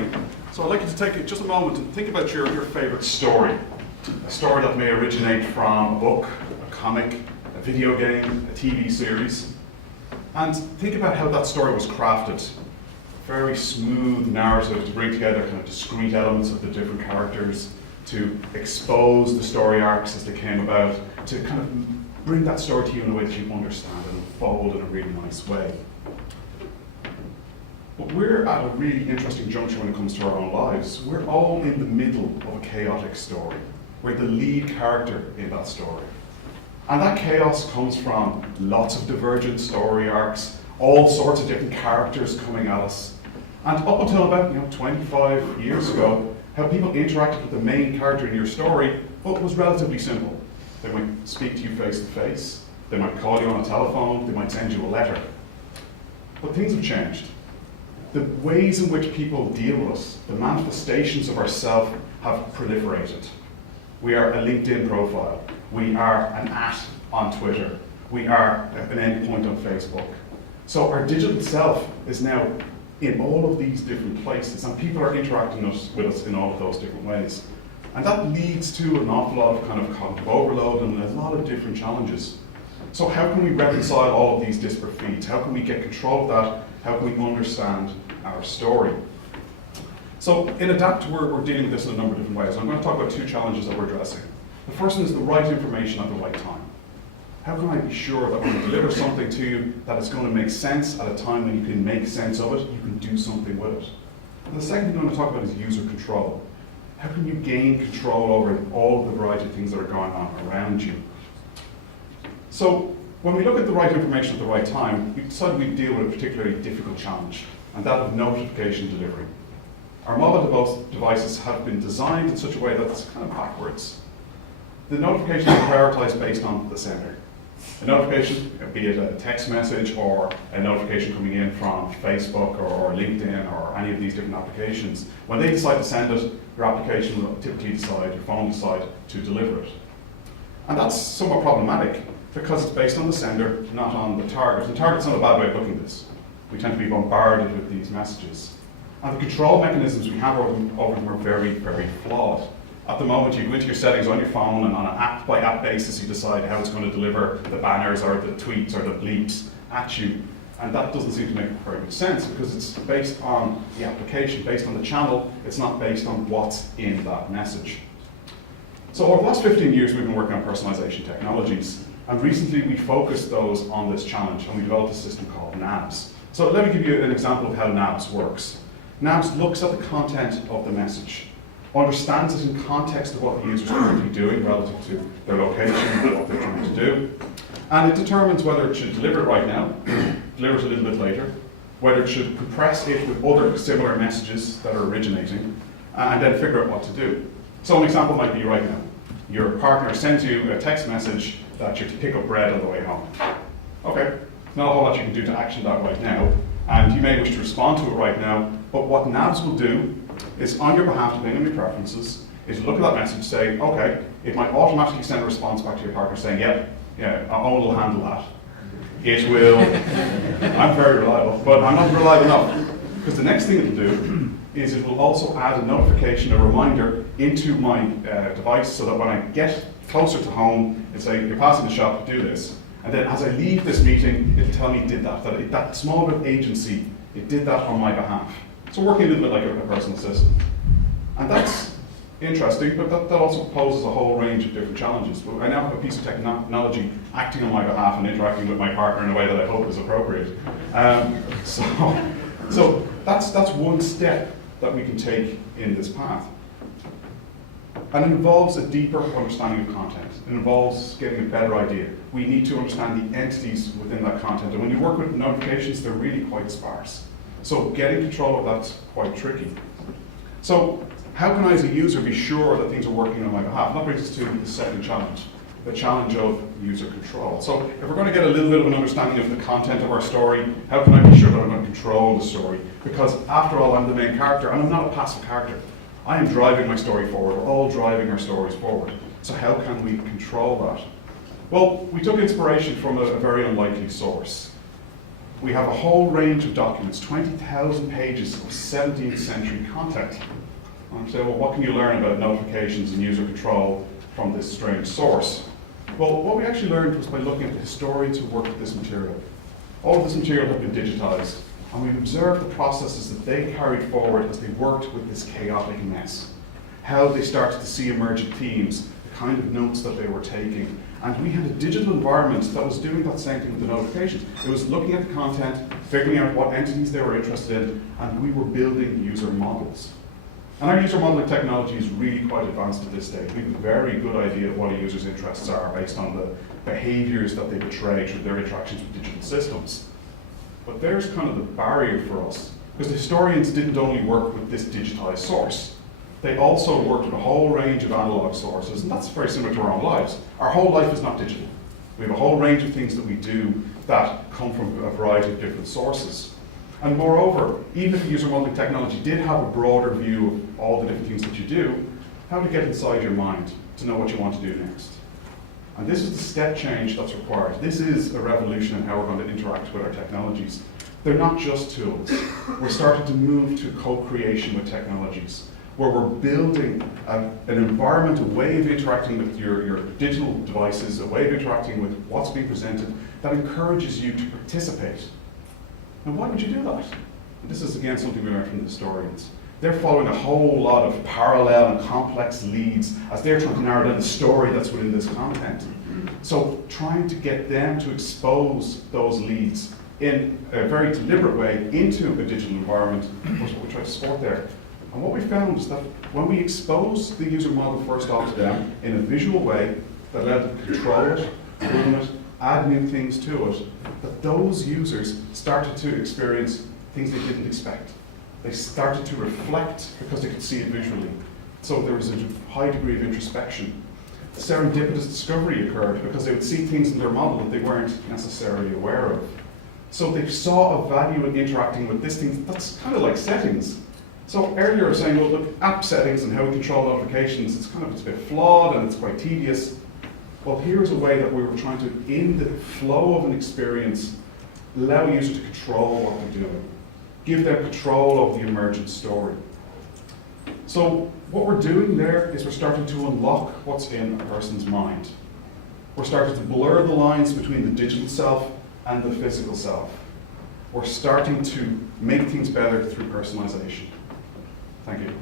morning. So I'd like you to take just a moment and think about your favourite story. A story that may originate from a book, a comic, a video game, a TV series. And think about how that story was crafted. A very smooth narrative to bring together kind of discrete elements of the different characters, to expose the story arcs as they came about, to kind of bring that story to you in a way that you understand and unfold in a really nice way. But we're at a really interesting juncture when it comes to our own lives. We're all in the middle of a chaotic story. We're the lead character in that story. And that chaos comes from lots of divergent story arcs, all sorts of different characters coming at us. And up until about 25 years ago, how people interacted with the main character in your story was relatively simple. They might speak to you face to face, they might call you on a telephone, they might send you a letter. But things have changed. The ways in which people deal with us, the manifestations of ourself have proliferated. We are a LinkedIn profile. We are an @ on Twitter. We are an endpoint on Facebook. So our digital self is now in all of these different places, and people are interacting with us in all of those different ways. And that leads to an awful lot of kind of cognitive overload and a lot of different challenges. So how can we reconcile all of these disparate feeds? How can we get control of that? How can we understand our story? So in ADAPT, we're dealing with this in a number of different ways. I'm going to talk about two challenges that we're addressing. The first one is the right information at the right time. How can I be sure that when I deliver something to you, that it's going to make sense at a time when you can make sense of it, you can do something with it? And the second thing I'm going to talk about is user control. How can you gain control over all of the variety of things that are going on around you? So when we look at the right information at the right time, we decided we'd deal with a particularly difficult challenge, and that of notification delivery. Our mobile devices have been designed in such a way that it's kind of backwards. The notifications are prioritized based on the sender. A notification, be it a text message or a notification coming in from Facebook or LinkedIn or any of these different applications, when they decide to send it, your application will typically decide, your phone will decide to deliver it. And that's somewhat problematic because it's based on the sender, not on the target. And target's not a bad way of looking at this. We tend to be bombarded with these messages. And the control mechanisms we have over them are very, very flawed. At the moment, you go into your settings on your phone, and on an app-by-app basis, you decide how it's going to deliver the banners or the tweets or the bleeps at you. And that doesn't seem to make very much sense because it's based on the application, based on the channel. It's not based on what's in that message. So over the last 15 years, we've been working on personalization technologies. And recently, we focused those on this challenge, and we developed a system called NABS. So let me give you an example of how NABS works. NABS looks at the content of the message, understands it in context of what the user is currently doing relative to their location and what they're trying to do, and it determines whether it should deliver it right now, deliver it a little bit later, whether it should compress it with other similar messages that are originating, and then figure out what to do. So an example might be right now. Your partner sends you a text message that you're to pick up bread on the way home. Okay, not a whole lot you can do to action that right now, and you may wish to respond to it right now, but what NABS will do is, on your behalf, depending on your preferences, is look at that message, say, okay, it might automatically send a response back to your partner saying, yeah, Owen will handle that. It will, I'm very reliable, but I'm not reliable enough. Because the next thing it'll do is it will also add a notification, a reminder into my device so that when I get closer to home, it'll say, you're passing the shop, do this. And then as I leave this meeting, it'll tell me it did that. That small bit of agency, it did that on my behalf. So working a little bit like a personal assistant. And that's interesting, but that also poses a whole range of different challenges. But I now have a piece of technology acting on my behalf and interacting with my partner in a way that I hope is appropriate. So that's one step that we can take in this path. And it involves a deeper understanding of content. It involves getting a better idea. We need to understand the entities within that content. And when you work with notifications, they're really quite sparse. So getting control of that's quite tricky. So how can I as a user be sure that things are working on my behalf? And that brings us to the second challenge, the challenge of user control. So if we're going to get a little bit of an understanding of the content of our story, how can I be sure that I'm going to control the story? Because after all, I'm the main character, and I'm not a passive character. I am driving my story forward. We're all driving our stories forward. So how can we control that? Well, we took inspiration from a very unlikely source. we have a whole range of documents, 20,000 pages of 17th century content. And say, well, what can you learn about notifications and user control from this strange source? Well, what we actually learned was by looking at the historians who worked with this material. All of this material had been digitized, and we've observed the processes that they carried forward as they worked with this chaotic mess. How they started to see emergent themes, the kind of notes that they were taking. And we had a digital environment that was doing that same thing with the notifications. It was looking at the content, figuring out what entities they were interested in, and we were building user models. And our user modeling technology is really quite advanced at this stage. We have a very good idea of what a user's interests are based on the behaviors that they betray through their interactions with digital systems. But there's kind of the barrier for us, because the historians didn't only work with this digitized source. They also worked with a whole range of analog sources, and that's very similar to our own lives. Our whole life is not digital. We have a whole range of things that we do that come from a variety of different sources. And moreover, even if user modeling technology did have a broader view of all the different things that you do, how to get inside your mind to know what you want to do next. And this is the step change that's required. This is a revolution in how we're going to interact with our technologies. They're not just tools. We're starting to move to co-creation with technologies, where we're building an environment, a way of interacting with your digital devices, a way of interacting with what's being presented that encourages you to participate. And why would you do that? And this is, again, something we learned from the historians. They're following a whole lot of parallel and complex leads as they're trying to narrow down the story that's within this content. So trying to get them to expose those leads in a very deliberate way into a digital environment was what we tried to support there. And what we found is that when we exposed the user model first off to them in a visual way that allowed them to control it, groom it, add new things to it, that those users started to experience things they didn't expect. They started to reflect because they could see it visually. So there was a high degree of introspection. Serendipitous discovery occurred because they would see things in their model that they weren't necessarily aware of. So they saw a value in interacting with this thing that's kind of like settings. So earlier I was saying, well, look, app settings and how we control notifications, it's a bit flawed and it's quite tedious. Well, here's a way that we were trying to, in the flow of an experience, allow users to control what they're doing, give them control of the emergent story. So what we're doing there is we're starting to unlock what's in a person's mind. We're starting to blur the lines between the digital self and the physical self. We're starting to make things better through personalization. Thank you.